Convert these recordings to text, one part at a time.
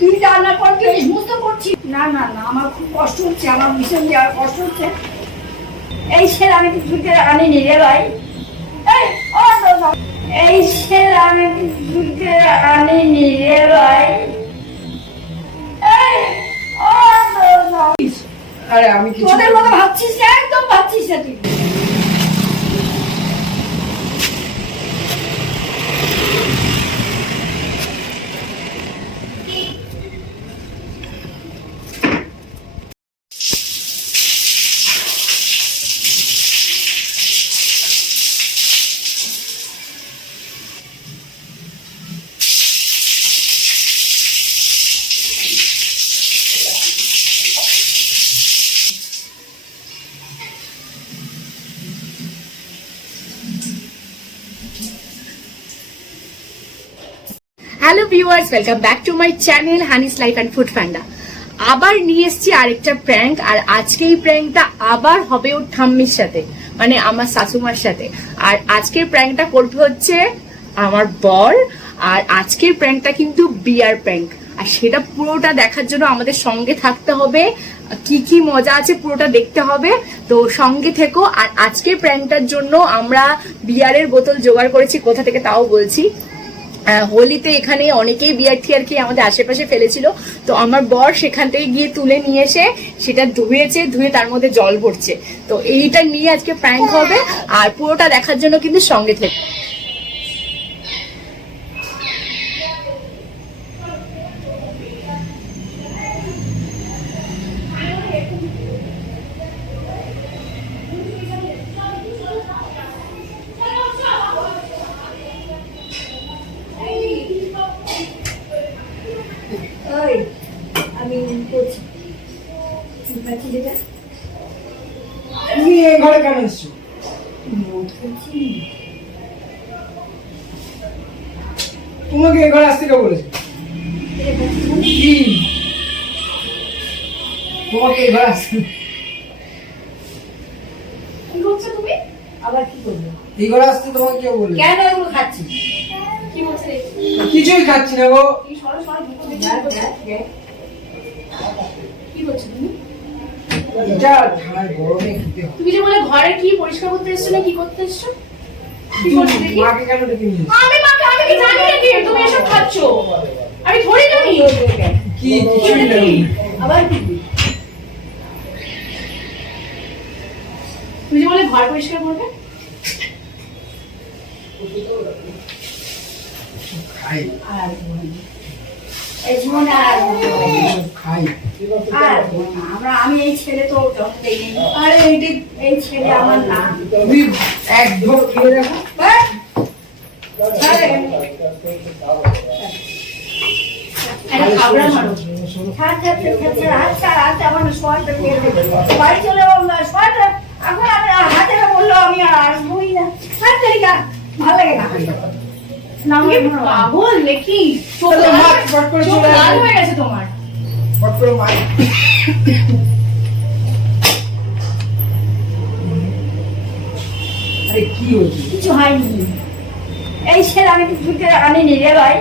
তুই রান্নার পর তুই সমস্ত করছিস। না না না, আমার খুব কষ্ট হচ্ছে, আমার ভীষণ কষ্ট হচ্ছে। এই ছেলে আমি দুধে আনিনি রে ভাই। এই ছেলে আমি দুধে আনিনি রে ভাই। আরে আমি কিছু তোদের মতো ভাবছিস না, একদম ভাবছিস না তুই। Hello viewers, welcome back to my channel Honey's life and food funda. আবার নিয়ে এসেছি আরেকটা প্র্যাঙ্ক। আর আজকে এই প্র্যাঙ্কটা আবার হবে ওর ঠাম্মির সাথে, মানে আমার শাশুমার সাথে। আর আজকের প্র্যাঙ্কটা করবে হচ্ছে আমার বর। আর আজকের প্র্যাঙ্কটা কিন্তু বিয়ার প্র্যাঙ্ক। আর সেটা পুরোটা দেখার জন্য আমাদের সঙ্গে থাকতে হবে। কি কি মজা আছে পুরোটা দেখতে হবে, তো সঙ্গে থেকো। আর আজকের প্র্যাঙ্কটার জন্য আমরা বিয়ারের বোতল জোগাড় করেছি। কোথা থেকে তাও বলছি। হোলিতে এখানে অনেকেই বিয়ার টিয়ার খেয়ে আমাদের আশেপাশে ফেলেছিল, তো আমার বর সেখান থেকে গিয়ে তুলে নিয়ে এসে সেটা ধুয়ে তার মধ্যে জল ভরছে। তো এইটা নিয়ে আজকে প্র্যাঙ্ক হবে। আর পুরোটা দেখার জন্য কিন্তু সঙ্গে থেকে। আমি করছি যেটা তুমি এই ঘরে কেন এসছো? তোমাকে এই ঘরে আসতে কে বলেছে? কি তোমাকে এই ঘরে আসতে কি করছো তুমি? আবার কি করবে? এই ঘরে আসতে তোমাকে কে বলেছে? কেন এগুলো খাচ্ছিস? কি বলছে রে? কিছুই খাচ্ছি না গো। এই সরো সরো ঢুকো দেখি। কি করছো তুমি? এটা ঠান্ডায় গরমে খেতে হয়। তুমি যে বলে ঘরে কি পরিষ্কার করতে এসছো না কি করতে এসছো? কি করছো দেখি? মাকে কেন ডেকে নিয়ে এসছো? আমি কি জানি নাকি তুমি এসব খাচ্ছ? আমি থোড়ি জানি। কি কিছুই না। আবার কি? তুমি যে বলে ঘর পরিষ্কার করবে। খাই আর এই জীবনে আর খাই আমি এই ছেলে তো যখন দেইনি। আরে এই ছেলে আমার না। তুমি এক ঢোক খেয়ে দেখো। বাড়ি চলে এখন হাতে বললো আমি আর আসবোই না। ভালো লাগে না। পাগল নাকি? চোখ লাল হয়ে গেছে তোমার। আরে কি হয়েছে? কিছু হয়নি। এই ছেলে আমি দুধে আনিনি রে ভাই।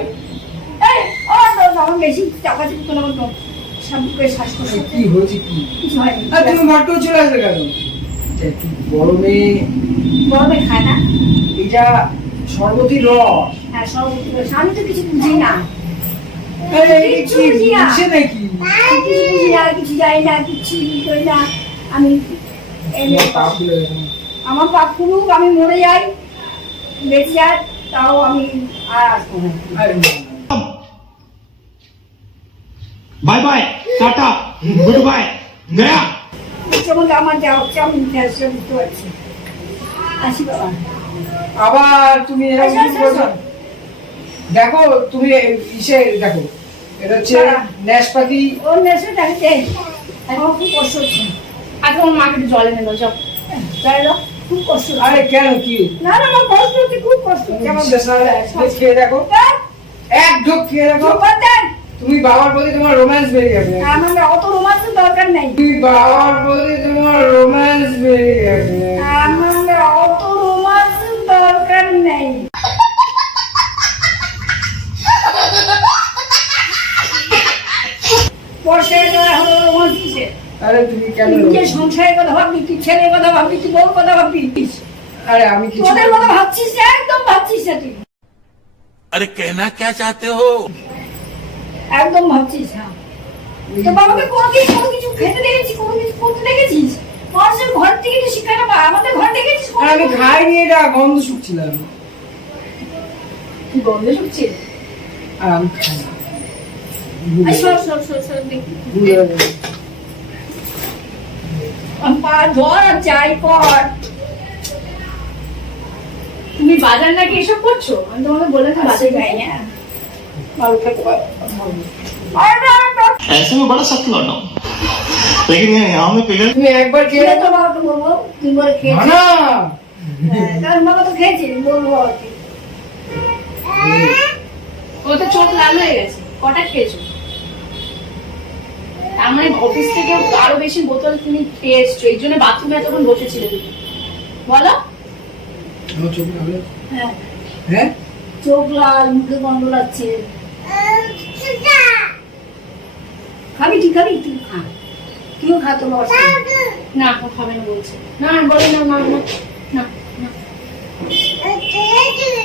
বেশি টাকা দিয়ে কোনো শ্বাস করছে। কি হয়েছে? কি কিছু হয়নি। তুমি মট করে চলে আসবে কেন? গরমে গরমে খায় না। এটা সর্বতি রস। হ্যাঁ সর্বতি রস। আমি তো কিছু বুঝি না। আরে কি বুঝছে নাকি? কিছু বুঝি না, কিছু যাই না, কিছু করি না। আমি আমার পা ফুলুক, আমি মরে যাই, বেঁচে যাই, তাও আমি আর আসবো না। Bye bye tata goodbye गया। তোমাকে আমার যা হচ্ছে আমি বুঝতে পারছি। আসি বাবা। আবার তুমি এরকম কি বলছো? দেখো তুমি ইসে দেখো, এটা হচ্ছে নাশপাতি। ওর নেশে দেখতে আমার খুব কষ্ট হচ্ছে। আগে আমার মাকে একটু জল এনে দাও, যাও। খুব কষ্ট হচ্ছে। আরে কেন কি? না না, আমার কষ্ট হচ্ছে, খুব কষ্ট হচ্ছে। কেমন খেয়ে দেখো, এক ঢোক খেয়ে দেখো। তুমি বাবার প্রতি তোমার রোম্যান্স বেরিয়ে যাবে। আমার অত রোমান্সের দরকার নেই। তুমি বাবার প্রতি তোমার রোম্যান্স বেরিয়ে যাবে। আমার অত রোমান্সের দরকার নেই। পয়সার কথা হলো বলছিস আরে তুমি কেন নিজের সংসারের কথা ভাববি, তুই ছেলের কথা ভাববি, তুই বউর কথা ভাববি, আরে আমি কিছু তোদের কথা ভাবছিস না, একদম ভাবছিস না তুই, अरे कहना क्या चाहते हो? একদম ভাবছিস না। তো বাবাকে কোনোদিন কোনো কিছু খেতে দেখেছিস, কোনো কিছু করতে দেখেছিস? মানুষের ঘর থেকে তো শিক্ষাটা পায়, আমাদের ঘর দেখেছিস? আর আমি খাইনি, এটা গন্ধ শুকছিলাম তুই গন্ধ শুকছিস? আর আমি খাই না। আই সর দেখি। ভুল হয়ে গেছে। পা ধর আর যাই কর। তুমি বাজার নাকি এসব করছো? আমি তোমাকে বলে তো বাজার যাই যাই। হ্যাঁ, ভালো খেতে পারো। ऐसे में बड़ा सख्त लौटा हूँ लेकिन यहाँ में पिघल তুমি একবার খেয়ে খেয়ে তো বাবাকে বলবো, তুই বলে খেয়েছিস। না কারণ বাবা তো খেয়েছিস, বলবো বাবাকে। ও তো চোখ লাল হয়ে গেছে। কটা খেয়েছো? তার মানে অফিস থেকে আরো বেশি বোতল তুমি খেয়ে এসছো, এই জন্য বাথরুমে তখন বসেছিলে তুমি। বলো। আমার চোখ ভালো হ্যাঁ, হ্যাঁ চোখ লাল, মুখে গন্ধ লাগছে। খাবি তুই, খাবি তুই, খা, তুইও খা তো বাবা। না ও খাবে না বলছে। না বলে না না না না না।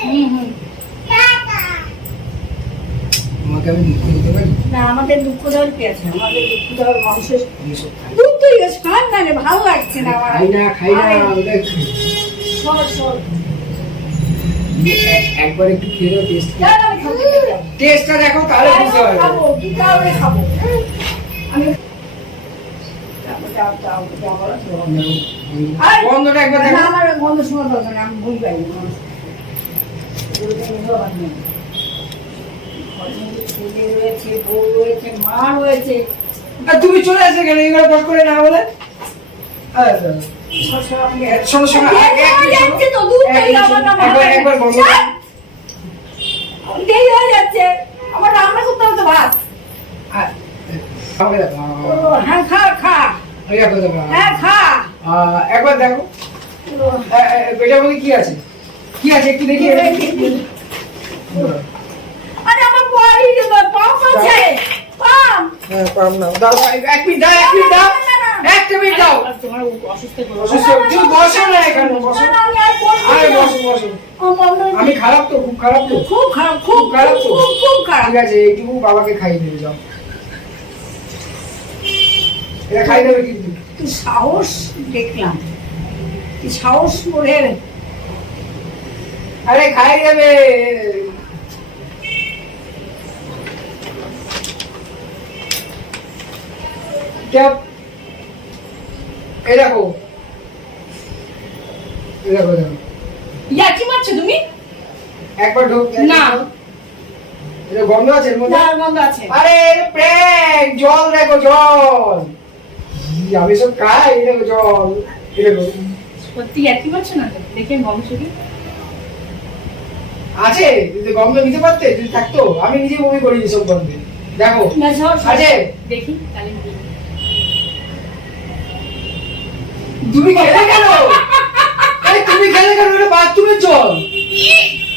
হুম। আমাকে আমি দুঃখ দিতে পারি না, আমাদের দুঃখ দেওয়ার কি আছে? আমাদের দুঃখ দেওয়ার মানুষের আমি সব খাই দুঃখ তো গেছে, খান না রে, ভালো লাগছে না আমার। খাই না আরে, ওটা সর। একবার একটু খেয়ে দাও টেস্ট না, না, আমি খাবো, টেস্টটা দেখো তাহলে বুঝতে পারবে খাবো, কি কারণে খাবো? আমি যাও, বলো তো। আরে, গন্ধটা একবার না, দেখো আমার গন্ধ শোনা দরকার নেই, আমি ভুল পাই না। ছেলে রয়েছে, বউ রয়েছে, মা রয়েছে। আর তুমি চলে আসে কেন এগুলো বস করে না বলে আচ্ছা শোনো শোনো যাচ্ছে তো, দুধ তৈরি আমার না, একবার গন্ধ দেরি হয়ে যাচ্ছে, আমার রান্না করতে হবে তো ভাত। ও, হ্যাঁ, খা, হ্যাঁ, খা। একবার দেখো এটার মধ্যে কি আছে একটু দেখি আরে আমার বড়ি পাম আছে, পাম। পাম না দাও এক মিনিট দাও একটা মিনিট দাও তোমার অসুস্থ করো। তুমি বসো না এখানে বসো না, আমি আর করবো আরে না। বসো আমার আমি খারাপ তো খুব খারাপ তো খুব খারাপ, খুব খারাপ তো? খুব খারাপ। ঠিক আছে এইটুকু বাবাকে খাইয়ে দেবে যাও এটা খাইয়ে দেবে কিন্তু তুই সাহস দেখলাম, তুই সাহস করে আরে খাইয়ে দেবে এই দেখো ইয়ার্কি মারছো তুমি? একবার ঢোক না। এটা গন্ধ আছে এর মধ্যে যার গন্ধ আছে। আরে প্র্যাঙ্ক জল দেখো জল আমি সব খাই এই দেখো জল এই দেখো সত্যি ইয়ার্কি মারছো না তো? দেখে গন্ধ শুধু আছে যদি গন্ধ নিতে পারতে যদি থাকতো আমি নিজে বমি করি সব গন্ধে দেখো না, সর, সর। আছে দেখি তাহলে কি? তুমি খেলে কেন আরে তুমি খেলে কেন এটা বাথরুমের জল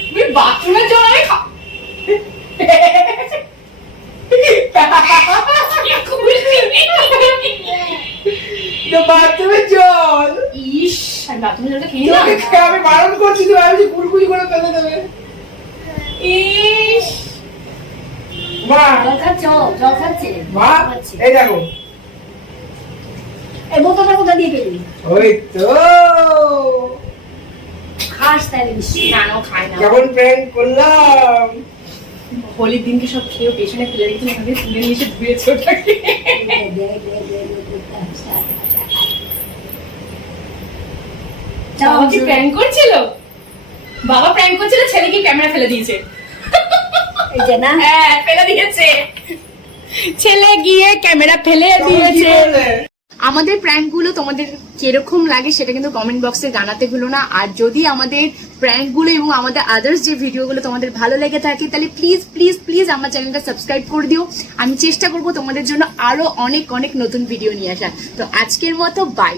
তুমি বাথরুমের জল আমি খা এটা বাথরুমের জল ইস, আমি বাথরুমের জলটা খেয়ে না। তোকে খেয়ে আমি বারণ করছি তুমি আমি যে কুলকুলি করে ফেলে দেবে ইস, মা জল খাচ্ছে, জল খাচ্ছে। মা খাচ্ছে। এই দেখো এই বোতলটা কোথা দিয়ে পেলি? ওই তো খাস তাহলে নিশ্চয়ই। না না ও খায় না। কেমন প্র্যাঙ্ক করলাম হোলির দিনকে সব খেয়ে পেছনে ফেলে রেখেছিল, ওখানে তুলে নিয়ে এসে ধুয়েছে ওটাকে। বাবা কি প্র্যাঙ্ক করছিল? বাবা প্র্যাঙ্ক করছিল, ছেলে কি ক্যামেরা ফেলে দিয়েছে? এই যে না, হ্যাঁ ফেলে দিয়েছে, ছেলে গিয়ে ক্যামেরা ফেলে তখন কি দিয়েছে। করলে? আমাদের প্র্যাঙ্কগুলো তোমাদের কিরকম লাগে সেটা কিন্তু কমেন্ট বক্সে জানাতে ভুলো না। আর যদি আমাদের প্র্যাঙ্কগুলো এবং আমাদের আদার্স যে ভিডিওগুলো তোমাদের ভালো লেগে থাকে তাহলে প্লিজ প্লিজ প্লিজ আমার চ্যানেলটা সাবস্ক্রাইব করে দিও। আমি চেষ্টা করবো তোমাদের জন্য আরো অনেক অনেক নতুন ভিডিও নিয়ে আসার। তো আজকের মতো বাই।